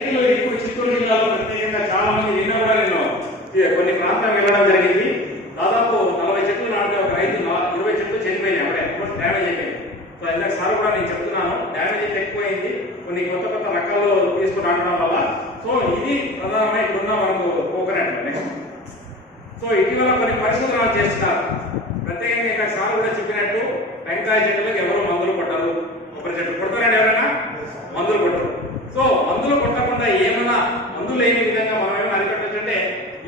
ఇప్పుడు చిత్తూరు జిల్లాలో ప్రత్యేకంగా చాలా మంది నిన్న కూడా నేను కొన్ని ప్రాంతాలకు వెళ్ళడం జరిగింది. దాదాపు 40 చెట్లు నాటితే ఒక రైతు 20 చెట్లు చనిపోయినాయి, అప్పుడే డ్యామేజ్ అయిపోయింది. సో ఇందాక సార్ కూడా నేను చెప్తున్నాను, డ్యామేజ్ అయితే ఎక్కువైంది. కొన్ని కొత్త కొత్త రకాలు తీసుకుని నాటడం వల్ల. సో ఇది ప్రధానమైన ఇప్పుడున్న మనకు కోకోనట్. నెక్స్ట్ సో ఇటీవల కొన్ని పరిశోధనలు చేస్తున్నారు. ప్రత్యేకంగా ఇక్కడ సార్ కూడా చెప్పినట్టు టెంకాయ చెట్లకు ఎవరు మందులు కొట్టరు, కొబ్బరి చెట్లు కొడతారండి ఎవరైనా? మందులు కొట్టరు. సో మందులు కొట్టకుండా ఏమైనా మందులు లేని విధంగా మనం ఏమైనా అరికట్టొచ్చంటే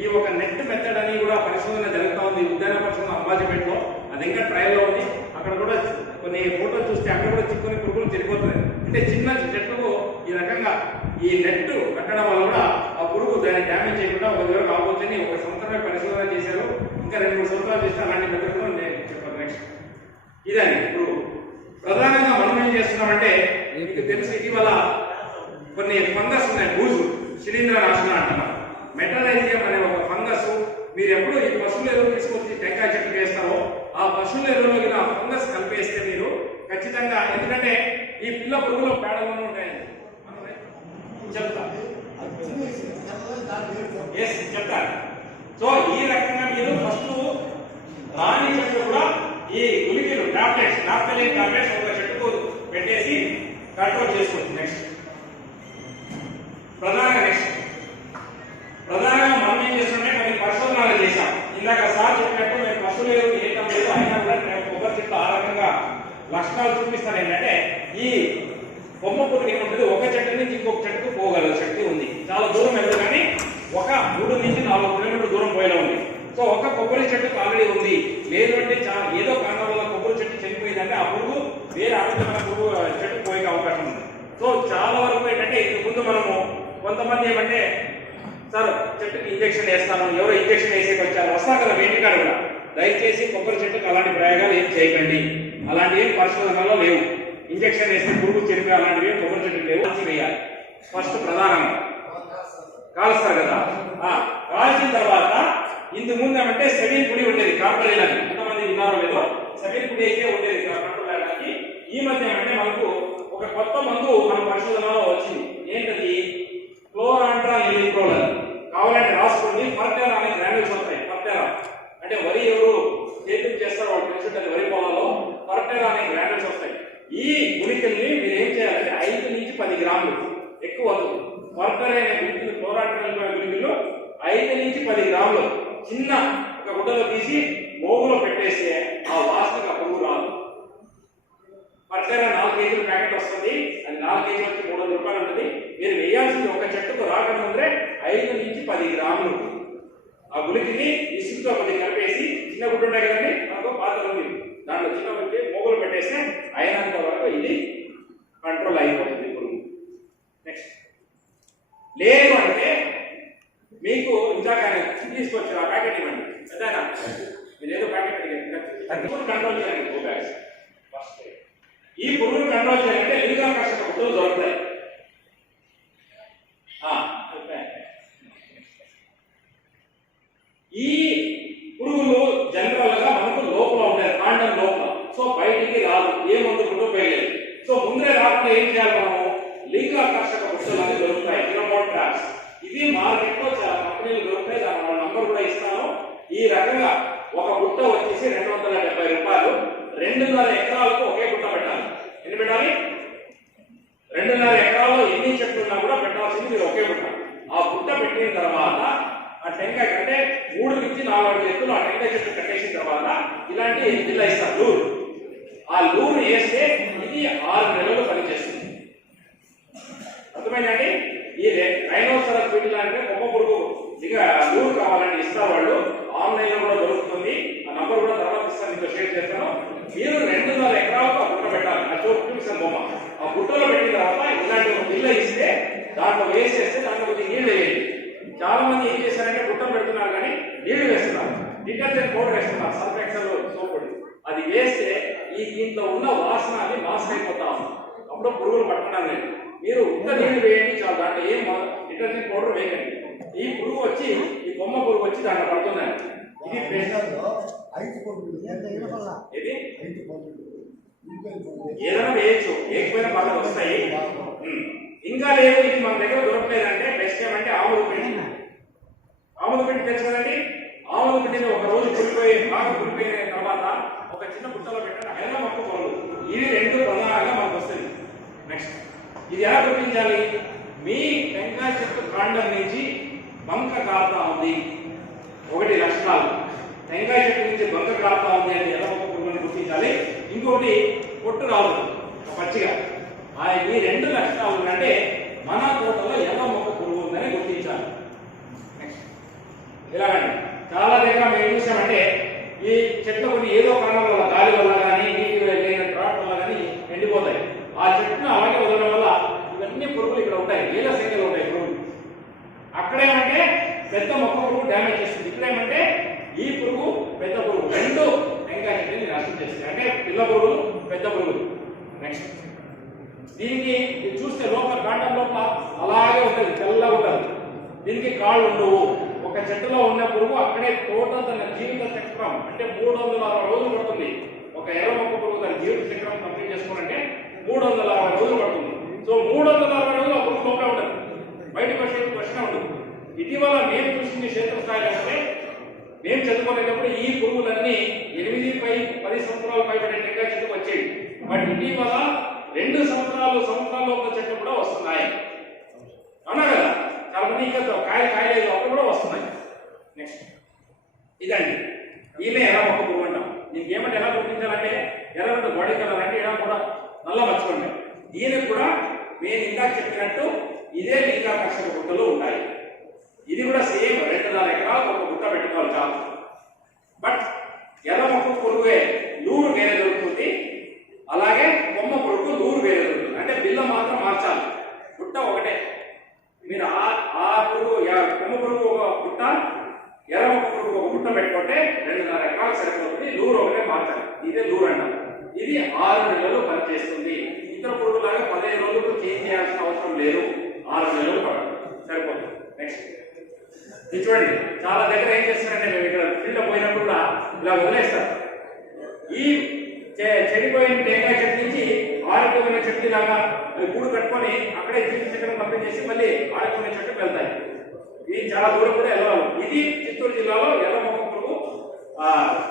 ఈ ఒక నెట్ మెథడ్ అని కూడా పరిశోధన జరుగుతూ ఉంది ఉద్యాన పరిశోధన అంబాజీపేటలో. అది ఇంకా ట్రయల్లో ఉంది. అక్కడ కూడా కొన్ని ఫోటోలు చూస్తే అక్కడ కూడా చిక్కుని పురుగులు చనిపోతుంది. అంటే చిన్న చెట్లకు ఈ రకంగా ఈ నెట్ కట్టడం వల్ల కూడా ఆ పురుగు దాన్ని డ్యామేజ్ చేయకుండా ఒక దగ్గర కావచ్చని ఒక సంవత్సరమే పరిశోధన చేశారు. ఇంకా 2-3 సంవత్సరాలు చేస్తే అలాంటి మెథడ్లో నేను చెప్పాను. నెక్స్ట్ ఇదండి. ఇప్పుడు ప్రధానంగా మనం ఏం చేస్తున్నామంటే మీకు తెలిసి ఇటీవల కొన్ని ఫంగస్ ఉన్నాయి, బూజు శిలీంద్ర నాశనం అంటున్నారు. మెటరైజియం అనే ఒక ఫంగస్ మీరు ఎప్పుడు ఈ పశువుల ఎరువు తీసుకొచ్చి టెంకాయ చెట్టు వేస్తారో ఆ పశువుల ఎరువులోకి ఆ ఫంగస్ కలిపేస్తే మీరు ఖచ్చితంగా, ఎందుకంటే ఈ పిల్ల పురుగులో పేడలోనే ఉంటాయండి. చెప్తాను సో ఈ రకంగా మీరు ఫస్ట్ రాణి చెట్టు కూడా ఈ గుళికలు టాబ్లెట్స్ నాప్థలిన్ టాబ్లెట్స్ ఒక చెట్టుకు పెట్టేసి కంట్రోల్ చేసుకోవచ్చు. నెక్స్ట్ ప్రధానంగా మనం ఏం చేస్తుంటే కొన్ని పరిశోధనలు చేశాం. ఇందాక సార్ చెప్పినట్టు మేము పశువులు ఏం లేదు అయినా కూడా కొబ్బరి చెట్లు ఆ రకంగా లక్షణాలు చూపిస్తాను. ఏంటంటే ఈ కొమ్మ పురుగు ఏముంటుంది, ఒక చెట్టు నుంచి ఇంకొక చెట్టుకు పోగల శక్తి ఉంది. చాలా దూరం వెళ్ళదు, కానీ ఒక 3 నుంచి 4 కిలోమీటర్ల దూరం పోయేలా ఉంది. సో ఒక కొబ్బరి చెట్టుకు ఆల్రెడీ ఉంది. లేదు అంటే ఏదో కారణం వల్ల కొబ్బరి చెట్టు చనిపోయిందంటే ఆ పురుగు వేరే ఆరోగ్యమైన పురుగు చెట్టు పోయే అవకాశం ఉంది. సో చాలా వరకు ఏంటంటే ఇంతకు ముందు మనము కొంతమంది ఏమంటే సార్ చెట్టుకి ఇంజక్షన్ వేస్తాను, ఎవరో ఇంజక్షన్ వేసేకి వచ్చారు వస్తాం కదా వేటి కాడ కూడా. దయచేసి కొబ్బరి చెట్టుకు అలాంటి ప్రయోగాలు ఏం చేయకండి. అలాంటి ఏం పరిశోధనలో లేవు. ఇంజక్షన్ వేస్తే పురుగు చెరిపి అలాంటివి కొబ్బరి చెట్టుకు లేవు. వేయాలి ఫస్ట్ ప్రధానంగా కాలుస్తారు కదా. కాల్చిన తర్వాత ఇంతకు ముందు ఏమంటే సెవెన్ పుడి ఉండేది కాపలీలని, ఎంతమంది ఉన్నారో లేదో సెవెన్ పుడి అయితే ఉండేది కంట్రోల్ చేయడానికి. ఈ మధ్య ఏమంటే మనకు ఒక కొత్త మందు మన పరిశోధనలో వచ్చింది. ఏంటది? క్లోరాంట్రానిలిప్రోల్ అని. కావాలంటే రాసుకోండి. ఫర్టెరా అనే గ్రాన్యూల్స్ వస్తాయి. ఫర్టెరా అంటే వరి ఎవరు సేద్యం చేస్తారో వాళ్ళు తెలుసుంటుంది, వరి పొలంలో ఫర్టెరా అనే గ్రాన్యూల్స్ వస్తాయి. ఈ గుళికల్ని మీరు ఏం చేయాలంటే 5 నుంచి 10 గ్రాములు, ఎక్కువ అవుతుంది. ఫర్టెరా అనే గుళికలు, క్లోరాంట్రానిలిప్రోల్ గుళికలు 5 నుంచి 10 గ్రాములు చిన్న ఒక గుడ్డలో తీసి మోగులో పెట్టేస్తే ఆ వాసనకు పురుగు రాదు. ఫర్టెరా 4 కేజీల ప్యాకెట్ వస్తుంది. అది 4 కేజీలు వచ్చి 300 రూపాయలు ఉంటుంది. మీరు వేయాల్సింది ఒక చెట్టుకు రాకముందే 5 నుంచి 10 గ్రాములు ఆ గుళికని ఇసుకతో కొద్దిగా కలిపేసి, చిన్న గుడ్డ ఉంటాయి కదండి, మనకు పాత్ర ఉంది, దాంట్లో చిన్న గుడ్డి మోగులు పెట్టేస్తే అయినంత వరకు ఇది కంట్రోల్ అయిపోతుంది పురుగు. నెక్స్ట్ లేదు అంటే మీకు ఇందాక తీసుకొచ్చి ఆ ప్యాకెట్ ఇవ్వండి. అదేనా మీరు ఏదో ప్యాకెట్ కంట్రోల్ చేయండి. ఈ పురుగును కంట్రోల్ చేయాలంటే లింగాకర్షక పురుగులు దొరుకుతాయి. ఈ పురుగులు జనరల్ గా మనకు లోపల ఉంటాయి, కాండం లోపల. సో బయటికి రాదు, ఏ మందు కూడా పోయలేదు. సో ముందే రాకుండా ఏం చేయాలి మనము? లింగాకర్షక పురుగులు అనేది దొరుకుతాయి, ఫిరోమోన్ ట్రాప్స్. ఇది మార్కెట్ లో చాలా కంపెనీలు దొరుకుతాయి. దాని నంబర్ కూడా ఇస్తాను. ఈ రకంగా ఒక గుట్ట వచ్చేసి 270 రూపాయలు. 2.5 ఎకరాలకు ఒకే గుట్ట పెట్టాలి. ఎన్ని పెట్టాలి? 2.5 ఎకరాల్లో ఎన్ని చెట్లు ఉన్నా కూడా పెట్టాల్సింది మీరు ఒకే గుట్ట. ఆ గుట్ట పెట్టిన తర్వాత ఆ టెంకాయ కంటే 3 నుంచి 4 చెట్లు ఆ టెంకాయ చెట్లు కట్టేసిన తర్వాత ఇలాంటి బిల్ల ఇస్తారు, లూరు. ఆ లూరు వేస్తే ఇది 6 నెలలు పనిచేస్తుంది. అర్థమైందండి? ఈ రైనోసరస్ బీటిల్ అంటే కొమ్మ పురుగు ఇక లూరు కావాలంటే ఇస్తారు వాళ్ళు. ఆన్లైన్ లో కూడా దొరుకుతుంది. ఆ నంబర్ కూడా తర్వాత ఇస్తాను, మీకు షేర్ చేస్తాను. మీరు 2.5 ఎకరాలకు ఆ గుట్ట పెట్టాలి. ఆ చూపిస్తాను బొమ్మ. ఆ గుట్టలో పెట్టిన తర్వాత ఇలాంటి ఒక బిల్ల ఇస్తే దాంట్లో వేసేస్తే దాంట్లో కొద్దిగా నీళ్లు వేయండి. చాలా మంది ఏం చేస్తారంటే గుట్టలు పెడుతున్నారు కానీ నీళ్లు వేస్తున్నారు, డిటర్జెంట్ పౌడర్ వేస్తున్నారు, సర్ఫ్ ఎక్సెల్ సోప్ పొడి. అది వేస్తే ఈ దీంట్లో ఉన్న వాసన అది మాస్క్ అయిపోతాం. అప్పుడు పురుగులు పట్టడం లేదు. మీరు ఉత్త నీళ్లు వేయండి చాలు, దాంట్లో ఏం డిటర్జెంట్ పౌడర్ వేయండి. ఈ పురుగు వచ్చి, ఈ కొమ్మ పురుగు వచ్చి దాంట్లో పడుతున్నాయి. ఇది ఏదైనా వేయచ్చు, వేయకపోయినా బాగా వస్తాయి. ఇంకా లేదు ఇది మన దగ్గర దొరకలేదు ఇది ఎలా గుర్తించాలి? మీ టెంకాయ చెట్టు కాండం నుంచి బంక కారుతా ఉంది, ఒకటి లక్షణాలు. టెంకాయ చెట్టు నుంచి బంక కారుతా ఉంది అంటే ఎర్ర మొక్క పురుగుని గుర్తించాలి. ఇంకొకటి పొట్టు రాదు పచ్చిగా. ఈ రెండు లక్షణాలు అంటే మన తోటలో ఎర్ర మొక్క పురుగు ఉందని గుర్తించాలి. ఇలాగండి చాలా దగ్గర మేము చూసామంటే ఈ చెట్లు కొన్ని ఏదో కారణం వల్ల, గాలి వల్ల కానీ, నీటి లేని డ్రాట్ వల్ల కానీ ఎండిపోతాయి. ఆ చెట్టును అలాగే వదలడం వల్ల ఇవన్నీ పురుగులు ఇక్కడ ఉంటాయి, వేల సంఖ్యలో ఉంటాయి పురుగులు. అక్కడేమంటే పెద్ద మొక్క పురుగు డ్యామేజ్ చేస్తుంది, ఇక్కడేమంటే ఈ పురుగు పెద్ద పురుగు రెండు టెంకాయ చెట్టుని నాశనం చేస్తుంది. అంటే పిల్ల పురుగులు, పెద్ద పురుగులు. నెక్స్ట్ దీనికి చూస్తే లోపల కాండం లోపల అలాగే ఉంటుంది, తెల్లగా ఉంటుంది. దీనికి కాళ్ళు ఉండవు. ఒక చెట్టులో ఉన్న పురుగు అక్కడే తోట తన జీవిత చక్రం అంటే 360 రోజులు పడుతుంది. ఒక ఎర్ర మొక్క పురుగు తన జీవిత చక్రం కంప్లీట్ చేసుకోవాలంటే 360 రోజులు పడుతుంది. సో 360 రోజులు ఆ పురుగు లోపల ఉంటుంది, బయటకు వచ్చే ప్రశ్న ఉంటుంది. ఇటీవల మేము చూసింది క్షేత్రస్థాయిలో అంటే మేము చదువుకునేటప్పుడు ఈ పురుగులన్నీ 8-10 సంవత్సరాల పైబడే టెంకాయ చెట్టుకు వచ్చేవి. బట్ ఇటీవల 2 సంవత్సరాల ఒక చెట్లు కూడా వస్తున్నాయి. అవునా కదా? చాలా మంది ఇంకా కాయలేదు అప్పుడు కూడా వస్తున్నాయి. నెక్స్ట్ ఇదండి, ఈమె ఎలా మొక్క పురుగు అంటాం. దీనికి ఏమంటే ఎలా గుర్తించాలంటే ఎర్ర బాడీ కలర్ అంటే ఇలా కూడా నల్ల మర్చుకోండి. దీనికి కూడా నేను ఇందాక చెప్పినట్టు ఇదే లింగాకర్షక గుట్టలు ఉంటాయి. ఇది కూడా సేమ్ 2.5 ఎకరాలు ఒక గుట్ట పెట్టుకోవాలి చాలు. బట్ ఎర్ర మొక్క పురుగే లూరు వేరే దొరుకుతుంది, అలాగే కొమ్మ పురుగు లూరు వేరే దొరుకుతుంది. అంటే బిల్ల మాత్రం మార్చాలి, గుట్ట ఒకటే. మీరు ఆ పురుగు కొమ్మ పురుగు ఒక గుట్ట, ఎర్ర మొక్క పురుగు ఒక గుట్ట పెట్టుకుంటే 2.5 ఎకరాలు సరిపోతుంది. లూరు ఒకటే మార్చాలి, ఇదే లూరు అంటారు. ఇది 6 నెలలు పనిచేస్తుంది. ఇతర పురుగులాగా 15 రోజులకు చేంజ్ చేయాల్సిన అవసరం లేదు, 6 నెలలు సరిపోతుంది. నెక్స్ట్ ఇది చూడండి, చాలా దగ్గర ఏం చేస్తారంటే మేము ఇక్కడ ఫీల్డ్లో పోయినప్పుడు కూడా ఇలా వదిలేస్తారు. ఈ చెడిపోయిన టెంకాయ చెట్టు నుంచి ఆరిపోయిన చెట్టు లాగా గూడు కట్టుకొని అక్కడే జీవిత చక్రం కంప్లీట్ చేసి మళ్ళీ ఆరిపోయిన చెట్టుకు వెళ్తాయి. ఇది చాలా దూరం కూడా వెళ్ళాలి. ఇది చిత్తూరు జిల్లాలో ఎర్ర మొక్క పురుగు,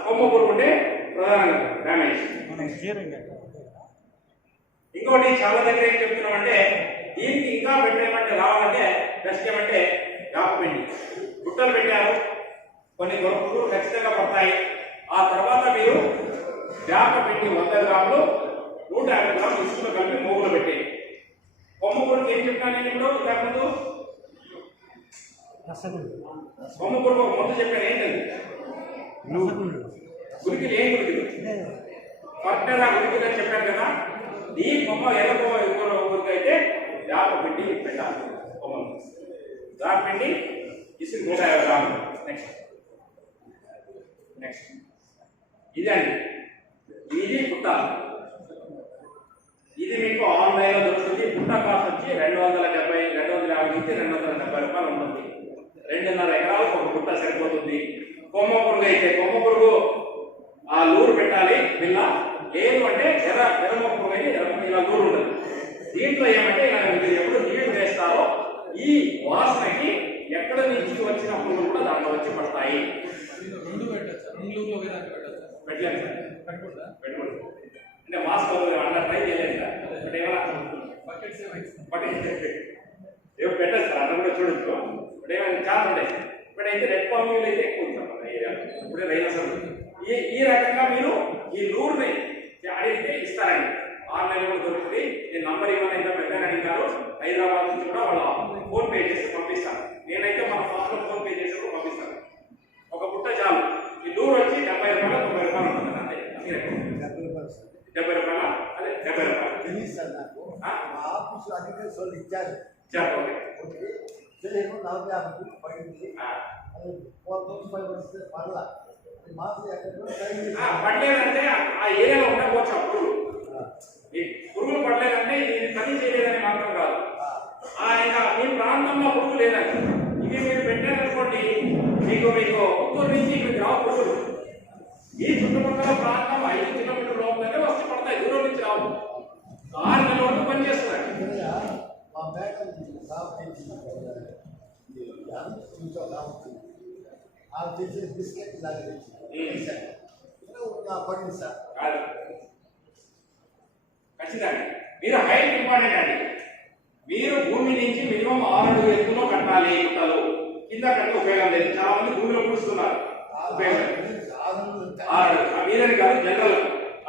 కొమ్మ పురుగు ఉండే ప్రధాన డ్యామేజ్. ఇంకోటి చాలా దగ్గర ఏం చెప్తున్నామంటే దీనికి ఇంకా పెట్టేమంటే రావాలంటే బెస్ట్ ఏమంటే వేపపిండి. గుట్టలు పెట్టారు, కొన్ని పురుగులు ఖచ్చితంగా పడతాయి. ఆ తర్వాత మీరు వేపపిండి 100 గ్రాములు 150 గ్రాములు ఇసుకలో కలిపి మూగులు పెట్టేది. కొమ్మ పురుగు ఏం చెప్పినా నేను ఇప్పుడు ఇంతకుముందు కొమ్మ పురుగు ఒక ముందు చెప్పాను ఏంటండి, గురికిలు ఏం గురికిలు పట్టరా గురికిలు అని చెప్పాను కదా. ఈ కొమ్మ ఎర్ర ఊరికి అయితే వేపపిండి పెట్టాలి. కొమ్మ వేపపిండి ఇసుక 150 గ్రాములు. నెక్స్ట్ ఇదండి, ఇది పుట్ట. ఇది మీకు ఆన్లైన్లో దొరుకుతుంది. పుట్ట కాస్ట్ వచ్చి 250 నుంచి 270 రూపాయలు ఉంటుంది. 2.5 ఎకరాలకు ఒక పుట్ట సరిపోతుంది. కొమ్మ పురుగు అయితే కొమ్మ పురుగు ఆ లూరు పెట్టాలి బిల్ల. లేదు అంటే ఎర్ర మొక్క పురుగు అయితే ఇలా లూరు ఉంటుంది. దీంట్లో ఏమంటే ఇలా మీరు ఎప్పుడు నీళ్లు వేస్తారో ఈ వాసనకి ఎక్కడ నుంచి వచ్చిన పురుగులు కూడా దాంట్లో వచ్చి పడతాయి. పెట్టలేదు పెట్టుకోండి అంటే మాస్క్ అన్న ట్రై చేయలేదు సార్. బట్ ఏమైనా పెట్టచ్చు సార్, అన్న కూడా చూడొచ్చు. బట్ ఏమైనా ఛాన్స్ ఉంటాయి. బట్ అయితే రెడ్ పామ్యూల్ అయితే ఎక్కువ ఉంది సార్ మన ఏరియాలో. ఇప్పుడే రైనా సార్ ఈ రకంగా మీరు ఈ లూరుని అడిగితే ఇస్తారండి. ఆన్లైన్ కూడా దొరుకుతుంది. నేను నంబర్ ఇవ్వని అయితే పెద్దగా అడిగారు. హైదరాబాద్ నుంచి కూడా వాళ్ళ ఫోన్ పే చేసి పంపిస్తాను. నేనైతే మన ఫోన్లో ఫోన్ పే చేసి కూడా పంపిస్తాను. ఒక పుట్ట చాలు. ఈ లూరు వచ్చి 70 రూపాయలు 90 రూపాయలు ఉంటుంది అంతే. 70 రూపాయల అదే 70 రూపాయలు తెలియదు సార్ నాకు. ఆఫీసు అధికారులు వాళ్ళు ఇచ్చారు చెప్పండి. నేను 40 పడింది అది 4,500 వస్తే పడలా. పడలేదంటే ఆ ఏరియాలో ఉండకపోవచ్చు ఆ పురుగులు. ఈ పురుగులు పడలేదంటే ఇది పని చేయలేదని మాత్రం కాదు. ఇంకా మీ ప్రాంతంలో పురుగు లేదండి. ఇవి మీరు పెట్టారనుకోండి, మీకు పుత్తూరు నుంచి మీకు రావు పురుగులు. ఈ చుట్టుపక్కల ప్రాంతం 5 కిలోమీటర్ల లోపలనే వచ్చి పడతాయి, దూరం నుంచి రావు. 6 నెలల వరకు పనిచేస్తున్నాయి. బిస్కెట్ పడింది సార్. ఖచ్చితంగా మీరు హైట్ ఇంపార్టెంట్ అండి. మీరు భూమి నుంచి మినిమం 6 అడుగుల ఎత్తులో కట్టాలి. గుట్టలు కింద కట్టే ఉపయోగం లేదు. చాలా మంది భూమిలో కూర్చున్నారు, ఉపయోగం మీరని కాదు, జనరల్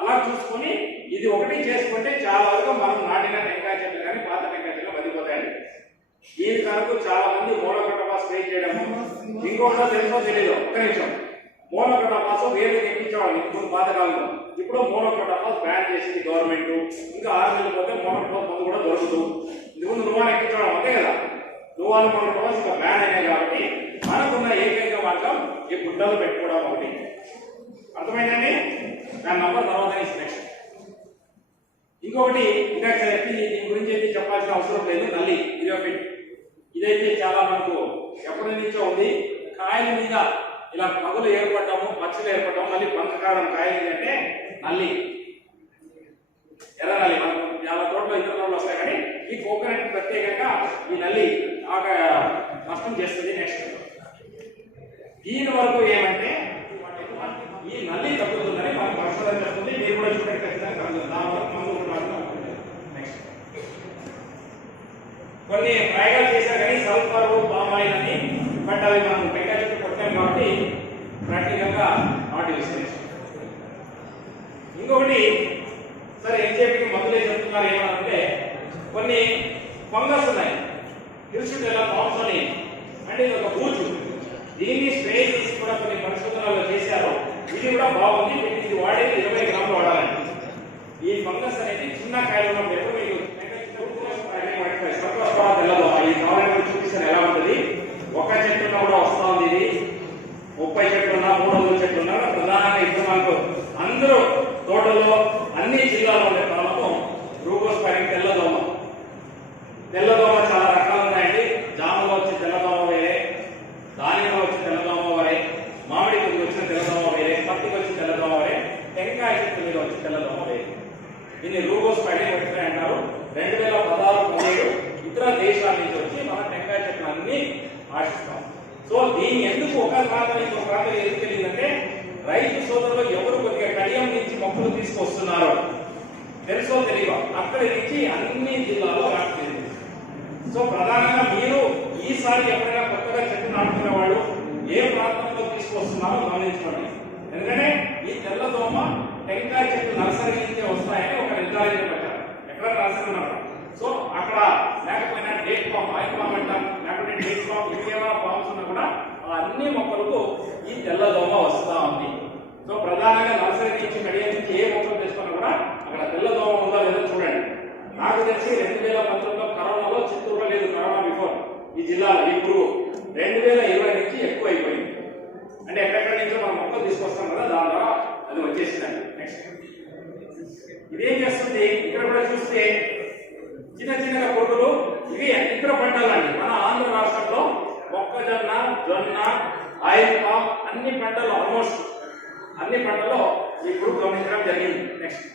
అలా చూసుకొని ఇది ఒకటి చేసుకుంటే చాలా వరకు మనం నాటిన టెంకాయ చెట్లు కానీ పాత టెంకాయ చెట్లు బతిపోతాయండి. దీని వరకు చాలా మంది మూలకట్టపా స్ప్రే చేయడము, ఇంకొకటో తెలుసో తెలియదు, ఒక్క నిమిషం, మోనోక్రోటోఫాస్ వేరే ఎక్కించేవాళ్ళు ఇప్పుడు పాతకాలంలో. ఇప్పుడు మోనోక్రోటోఫాస్ బ్యాన్ చేసింది గవర్నమెంట్. ఇంకా 6 నెలలు పోతే మోనోక్రోటోఫాస్ మందు కూడా దొరకదు. ఇందుకు నువ్వాలు ఎక్కించడం అంతే కదా, నువ్వాలు మోనోక్రోటోఫాస్ ఇంకా బ్యాన్ అయినాయి కాబట్టి మనకున్న ఏకైక మార్గం ఈ గుడ్డలు పెట్టుకోవడం ఒకటి. అర్థమైందండి? దాని నంబర్ తర్వాత నెక్స్ట్. ఇంకొకటి ఇంకా చెప్పి దీని గురించి అయితే చెప్పాల్సిన అవసరం లేదు. నల్లి ఇరియోఫిట్ ఇదైతే చాలా మనకు ఎప్పటి నుంచో ఉంది. కాయల మీద ఇలా పగులు ఏర్పడటము, మచ్చలు ఏర్పడటం, మళ్ళీ బంకకారం కాయలు అంటే నల్లి, ఎర్ర నల్లి. మనకు చాలా తోటలో ఇతర తోటలు వస్తాయి కానీ ఈ కోకోనట్ ప్రత్యేకంగా ఈ నల్లి నష్టం చేస్తుంది. నెక్స్ట్ దీని వరకు ఏమంటే ఈ నల్లి తగ్గుతుందని మనకు పరిశోధన చేస్తుంది. మీరు కూడా చూడండి ఖచ్చితంగా. నెక్స్ట్ కొన్ని ప్రయోగాలు చేశారు కానీ సల్ఫర్, పామాయిల్ అని, బట్ అవి మనం టెంకాయ చెట్టు కొట్టాం కాబట్టి ప్రాక్టికల్ గా నాట్ యూస్. ఇంకొకటి సరే ఎంజేపీకి మందులే చెప్తున్నారు ఏమనంటే కొన్ని ఫంగస్ ఉన్నాయి, హిల్సుటెల్లా థామ్సన్ అంటే ఇది ఒక బూజు. దీన్ని స్ప్రే చేసి కూడా కొన్ని పరిశోధనలు చేశారు. ఇది కూడా బాగుంది. ఇది వాడేది 20 గ్రాములు వాడాలండి. ఈ ఫంగస్ అనేది చిన్న కాయలు ఉన్నప్పుడు మీకు తెల్లదో ఈ కావాలని చూపిస్తాను ఎలా ఉంటుంది. ఒక చెట్టు ఉన్నా కూడా వస్తా ఉంది. ఇది 30 చెట్లు ఉన్నా 300 చెట్లు ఉన్నా ప్రధానంగా ఇప్పుడు మనకు అందరూ తోటలో అన్ని జిల్లాలో ఉండే ప్రాంతం రూపోస్పైరింగ్ తెల్లదోమ. తెల్లదోమ చాలా రకాలు ఉన్నాయండి. జామలో వచ్చి తెల్లదోమ వేరే, దానిలో వచ్చి తెల్లదోమ వేరే, మామిడి పువ్వుకి వచ్చిన తెల్లదోమ వేరే, పత్తికి వచ్చి తెల్లదోమ వేరే, టెంకాయ చెట్టు మీద వచ్చి తెల్లదోమ వేరే. దీన్ని రూపోస్పైరింగ్ వచ్చాయి అంటారు. 2016-17 ఇతర దేశాల నుంచి వచ్చి మన టెంకాయ చెట్లు అన్ని ఆశిస్తాం. సో దీన్ని ఎందుకు ఒక ప్రాంతం ఇంకో ప్రాంతం ఎందుకు తెలియదంటే రైతు సోదరులు ఎవరు కొద్దిగా కడియం నుంచి మొక్కలు తీసుకొస్తున్నారో తెలుసో తెలియదు, అక్కడి నుంచి అన్ని జిల్లాలో రావట్లేదు. సో ప్రధానంగా మీరు ఈసారి ఎప్పుడైనా కొత్తగా చెట్టు నాటుకునే వాళ్ళు ఏ ప్రాంతంలో తీసుకొస్తున్నారో గమనించుకోండి. ఎందుకంటే ఈ తెల్లదోమ టెంకాయ చెట్టు నర్సరీ నుంచే వస్తాయని ఒక నిర్ధారించబడ్డారు. ఎక్కడ నర్సరీ ఉన్నారు. సో అక్కడ లేకపోయినా డేట్ ఫామ్, ఆయిల్ ఫామ్ అంటాం, లేకపోతే డేట్ ఫామ్, ఇంకేమైనా ఫామ్స్ ఉన్నా కూడా అన్ని మొక్కలకు ఈ తెల్లదోమ వస్తూ ఉంది. సో ప్రధానంగా నర్సరీ నుంచి కడియం నుంచి ఏ మొక్కలు తెచ్చుకున్నా కూడా అక్కడ తెల్లదోమ ఉందా లేదో చూడండి. నాకు తెలిసి 2019లో కరోనాలో చిత్తూరులో లేదు, కరోనా బిఫోర్ ఈ జిల్లాలో ఈ పురుగు 2020 నుంచి ఎక్కువ అయిపోయింది. అంటే ఎక్కడెక్కడి నుంచో మనం మొక్కలు తీసుకొస్తాం కదా, దాని ద్వారా అది వచ్చేసిందండి. నెక్స్ట్ ఇదేం చేస్తుంది, ఇక్కడ కూడా చూస్తే చిన్న చిన్నగా పురుగులు. ఇవి ఇతర పంటలండి. మన ఆంధ్ర రాష్ట్రంలో మొక్కజొన్న, జొన్న, ఆయిల్ పామ్ అన్ని పంటలు ఆల్మోస్ట్ అన్ని పంటల్లో ఈ పురుగు గమనించడం జరిగింది. నెక్స్ట్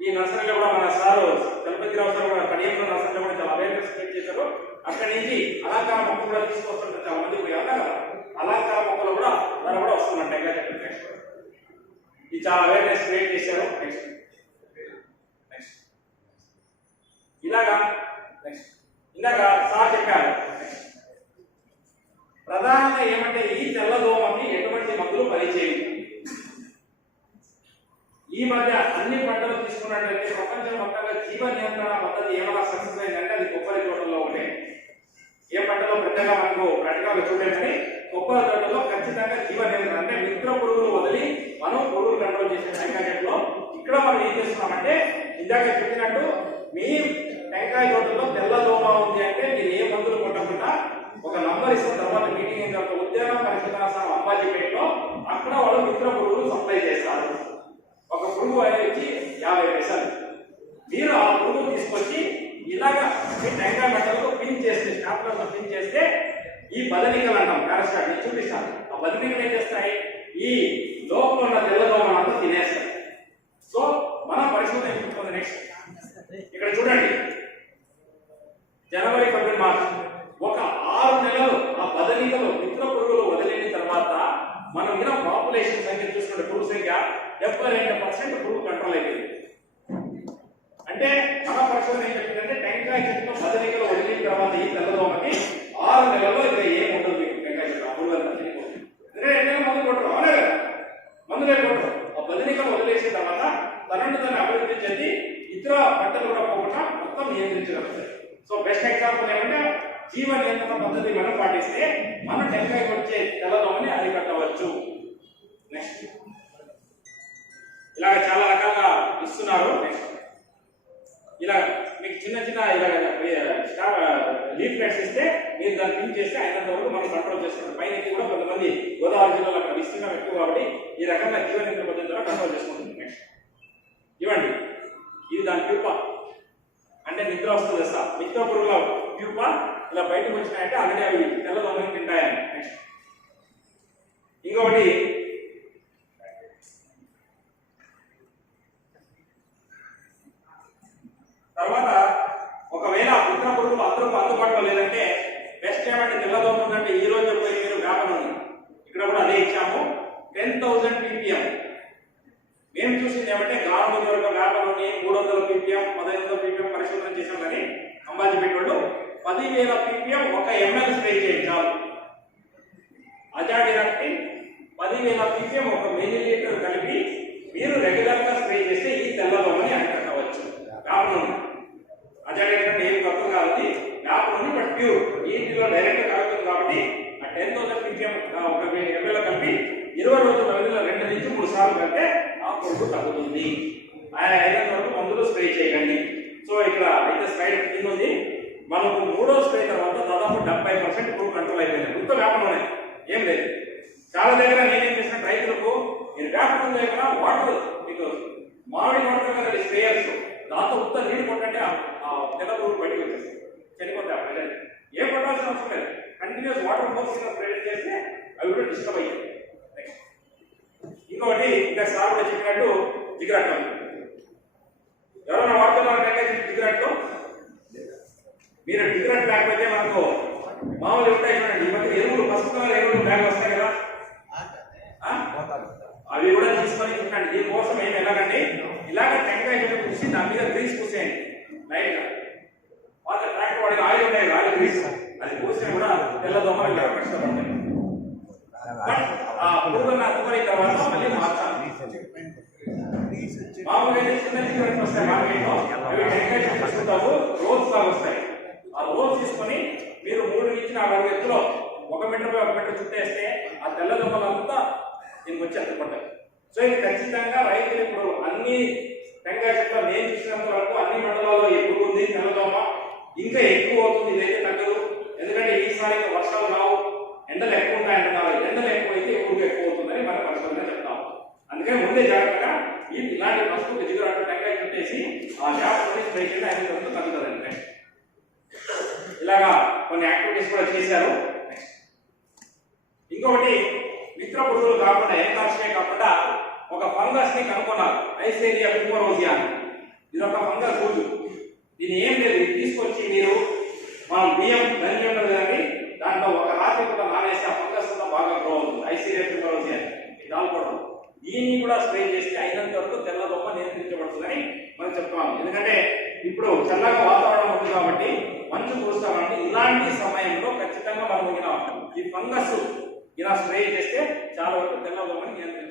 ఈ నర్సరీలో కూడా మన సారు చలపతిరావు సార్ కూడా కడియంలో నర్సరీలో కూడా చాలా అవేర్నెస్ క్రియేట్ చేశారు. అక్కడి నుంచి అలంకార మొక్కలు కూడా తీసుకొస్తుంటే చాలా మంది పోయి అన్నా కదా, అలంకార మొక్కలు కూడా దాని కూడా వస్తుందంట. నెక్స్ట్ ఇది చాలా అవేర్నెస్ క్రియేట్ చేశారు. నెక్స్ట్ ఇలాగా నెక్స్ట్ ఇందాక సార్ చెప్పారు. ప్రధానంగా ఏమంటే ఈ తెల్లదోమకి ఎటువంటి మందులు పనిచేయవు. ఈ మధ్య అన్ని పంటలు తీసుకున్నట్లయితే ప్రపంచం మొత్తంగా జీవ నియంత్రణ పద్ధతి ఏమైనా సక్సెస్ అయిందంటే అది కొబ్బరి తోటల్లో ఉండే. ఏ పంటలో పెద్దగా మనకు ప్రాక్టికల్గా చూడండి, కొబ్బరి తోటలో ఖచ్చితంగా జీవ నియంత్రణ అంటే మిత్ర పురుగులు వదిలి మనం పురుగులు కంట్రోల్ చేసే టెంకాయ చెట్లో ఇక్కడ మనం ఏం చేస్తున్నామంటే ఇందాక చెప్పినట్టు మీ టెంకాయ తోటలో తెల్లదోమ ఉంది అంటే మీరు ఏ మందులు కొట్టకుండా ఒక నంబర్ ఇస్తున్న తర్వాత మీటింగ్ అయిన తర్వాత ఉద్యాన పరిశోధన సంఘం అంబాజీపేటలో అక్కడ వాళ్ళు మిత్ర పురుగులు సప్లై చేస్తారు. ఒక పురుగు వచ్చి 50 పైసలు. మీరు ఆ పురుగు తీసుకొచ్చి ఇలాగా మీ టెంకాయ బట్టలకు పిన్ చేస్తే, స్టాప్లర్తో పిన్ చేస్తే ఈ బదనికలు అంటాం, పారాస్టాట్ నేను చూపిస్తాను. ఆ బదనికలు ఏం చేస్తాయి, ఈ లోపల ఉన్న తెల్లదోమ అంతా తినేస్తాయి. సో మన పరిశోధన ఏమిటి నెక్స్ట్ ఇక్కడ చూడండి, జనవరి, ఫిబ్రవరి, మార్చ్ ఒక 6 నెలలు ఆ బదనికలు మిత్ర పురుగులు వదిలిన తర్వాత మనం ఇలా పాపులేషన్ సంఖ్య చూసుకుంటే పురుగు సంఖ్య 72% పురుగు కంట్రోల్ అయిపోయింది. అంటే మన పరిశోధన ఏం చెప్తుందంటే టెంకాయ చెట్టు జీవ నియంత్రణ పద్ధతి మనం పాటిస్తే మన టెంకాయకి వచ్చే తెల్లదోమని అరికట్టవచ్చు. నెక్స్ట్ ఇలాగ చాలా రకాలుగా ఇస్తున్నారు. నెక్స్ట్ ఇలా మీకు చిన్న చిన్న ఇలా లీఫ్లెట్స్ ఇస్తే మీరు దాన్ని పిన్ చేస్తే అయినంత వరకు మనం కంట్రోల్ చేసుకుంటాం. పైనకి కూడా కొంతమంది గోదావరి జిల్లాలో అక్కడ విస్తీర్ణం ఎక్కువ కాబట్టి ఈ రకంగా జీవ నియంత్రణ పద్ధతి ద్వారా కంట్రోల్ చేసుకుంటుంది. నెక్స్ట్ ఇవ్వండి, ఇది దాని ప్యూపా అంటే నిద్ర వస్తుంది సార్. మిత్ర పురుగుల ప్యూపా ఇలా బయటకు వచ్చినాయంటే ఆల్రెడీ అవి తెల్లదోమని తింటాయని. నెక్స్ట్ ఇంకొకటి తర్వాత ఒకవేళ మిత్ర పురుగులు అందరూ అందుబాటులో లేదంటే బెస్ట్ ఏమంటే తెల్లదోమ ఉందంటే ఈ రోజు పోయి మీరు వేప నూనె ఇక్కడ కూడా అదే ఇచ్చాము 10,000 ppm. మేము చూసింది ఏమంటే గానుగ వరకు వేప నూనె 300 ppm 1500 ppm పరిశోధన చేసాం. కానీ అంబాజీపేట వాళ్ళు 10,000 ppm 1 ml స్ప్రే చేయించాలి. అజాడిరాక్టిన్ 10,000 ppm 1 మిల్లీలీటర్ కలిపి మీరు రెగ్యులర్ గా స్ప్రే చేస్తే ఈ తెల్లదోమని అరికట్టవచ్చు. వేప నూనె అజాడిరాక్టిన్ ఏం కొత్త కాదు, వేప నూనె బట్ ప్యూర్ ఇంటిలో డైరెక్ట్ గా కలుగుతుంది కాబట్టి ఆ 10,000 ppm 1 ml కలిపి 20 రోజుల వ్యవధిలో 2 నుంచి 3 సార్లు కంటే ఆ పురుగు తగ్గుతుంది. ఆయన 5 వరకు మందులు స్ప్రే చేయకండి. సో ఇక్కడ అయితే స్లైడ్ కింద ఉంది. మనకు 3వ స్ప్రే తర్వాత దాదాపు 70% పురుగు కంట్రోల్ అయిపోయింది. గుర్తు వేప నూనె ఏం లేదు. చాలా దగ్గర నేనేం చేసిన రైతులకు మీరు వేప నూనె దగ్గర వాటర్ మీకు మామిడి వాటర్ కదా స్ప్రేయర్స్ దాంతో ఉత్త నీళ్ళు కొట్టంటే ఆ తెల్ల పురుగు బయటకు వచ్చేస్తుంది, చనిపోతాయి. ఏం కొట్టాల్సిన అవసరం లేదు, కంటిన్యూస్ వాటర్ ఫోర్స్ స్ప్రే చేస్తే అవి కూడా డిస్టర్బ్ అయ్యాయి. ఇంకొకటి ఇంకా సార్ కూడా చెప్పినట్టు జిగరాట్ ఎవరైనా వాడుతున్నారు జిగరాట్లో. మీరు జిగరాట్ లేకపోతే మనకు మామూలు ఉంటాయి చూడండి, ఈ మధ్య ఎరువులు పసుపు ఎరువులు బ్యాగ్ వస్తాయి కదా, అవి కూడా తీసుకొని చూడండి. దీనికోసం ఏమి ఎలాగండి ఇలాగ టెంకాయ చెట్టు పూసి దాని మీద గ్రీస్ పూసేయండి లైట్ గా. వాళ్ళ ట్రాక్టర్ వాడికి ఆయిల్ ఉంటాయి ఆయిల్ గ్రీస్, అది పూసినా కూడా తెల్లదోమలు ఇలా కష్టపడతాయి. పురుగులను అతుకున్న తర్వాత మళ్ళీ మార్చాలి. మామూలుగా తీసుకుని వస్తాయి మార్కెట్లో, అవి టెంకాయ చెట్టు తీసుకుంటాము, రోల్స్ లాగా వస్తాయి. ఆ రోల్స్ తీసుకొని మీరు 3 నుంచి 4 అడుగుల ఎత్తులో 1 మీటర్ బై 1 మీటర్ చుట్టేస్తే ఆ తెల్లదోమలంతా దీనికి వచ్చి అతుకుంటాయి. సో ఇది ఖచ్చితంగా రైతులు ఇప్పుడు అన్ని టెంకాయ చెట్లు నేను చూసినంత వరకు అన్ని మండలాల్లో ఎక్కువ ఉంది తెల్లదోమ, ఇంకా ఎక్కువ అవుతుంది. ఇదైతే తగ్గదు, ఎందుకంటే ఈసారి వర్షాలు రావు, ఎండలు ఎక్కువ ఉంటాయంటున్నారు. ఎండలు ఎక్కువైతే ఎక్కువగా ఎక్కువ అవుతుందని మన పరిశోధన చెప్తాం. అందుకని ముందే జాగ్రత్తగా ఇలాంటి పసుపు జిగురాటు టెంకాయ చుట్టేసి ఆ వ్యాప్తిని స్ప్రే చేసి 5 రోజులు తగ్గుతుందండి. ఇలాగా కొన్ని యాక్టివిటీస్ కూడా చేశారు. ఇంకొకటి మిత్ర పురుగులు కాకుండా ఏకాక్షమే కాకుండా ఒక ఫంగస్ ని కనుక్కున్నారు, ఐసేరియా ట్యూబరోసియా. ఇది ఒక ఫంగస్ గుడ్డు. దీని ఏం లేదు, తీసుకొచ్చి మీరు మనం బియ్యం ధన్యం కానీ దాంట్లో ఒక రాత్రి కూడా నానేసి ఆ ఫంగస్ కూడా బాగా గ్రో అవుతుంది. ఐసేరియా ట్యూబరోసియా దాల్పడం దీన్ని కూడా స్ప్రే చేస్తే అయినంత వరకు తెల్లదోమ నియంత్రించబడుతుందని మనం చెప్తాము. ఎందుకంటే ఇప్పుడు చల్లగా వాతావరణం ఉంది కాబట్టి మంచు కురుస్తామంటే ఇలాంటి సమయంలో ఖచ్చితంగా మనం ఈ ఫంగస్ ఇలా స్ప్రే చేస్తే చాలా వరకు తెల్లదోమని నియంత్రించవచ్చు.